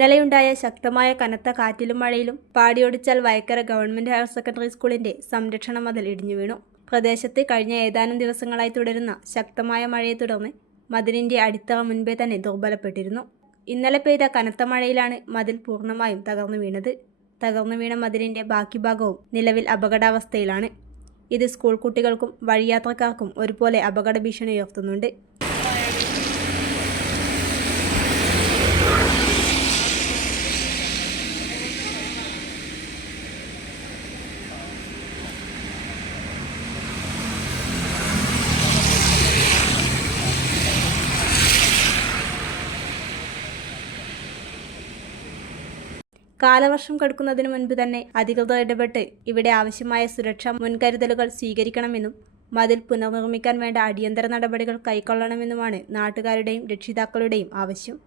ഇന്നലെയുണ്ടായ ശക്തമായ കനത്ത കാറ്റിലും മഴയിലും പാടിയൊടിച്ചാൽ വയക്കര ഗവൺമെന്റ് ഹയർ സെക്കൻഡറി സ്കൂളിന്റെ സംരക്ഷണ മതിൽ ഇടിഞ്ഞു വീണു. പ്രദേശത്ത് കഴിഞ്ഞ ഏതാനും ദിവസങ്ങളായി തുടരുന്ന ശക്തമായ മഴയെ തുടർന്ന് മതിലിന്റെ അടിത്തറ മുൻപേ തന്നെ ദുർബലപ്പെട്ടിരുന്നു. ഇന്നലെ പെയ്ത കനത്ത മഴയിലാണ് മതിൽ പൂർണ്ണമായും തകർന്നു വീണത്. തകർന്നു വീണ മതിലിന്റെ ബാക്കി ഭാഗവും നിലവിൽ അപകടാവസ്ഥയിലാണ്. ഇത് സ്കൂൾ കുട്ടികൾക്കും വഴിയാത്രക്കാർക്കും ഒരുപോലെ അപകട ഭീഷണി ഉയർത്തുന്നുണ്ട്. കാലവർഷം കടക്കുന്നതിന് മുൻപ് തന്നെ അധികൃതർ ഇടപെട്ട് ഇവിടെ ആവശ്യമായ സുരക്ഷാ മുൻകരുതലുകൾ സ്വീകരിക്കണമെന്നും മതിൽ പുനർനിർമ്മിക്കാൻ വേണ്ട അടിയന്തര നടപടികൾ കൈക്കൊള്ളണമെന്നുമാണ് നാട്ടുകാരുടെയും രക്ഷിതാക്കളുടെയും ആവശ്യം.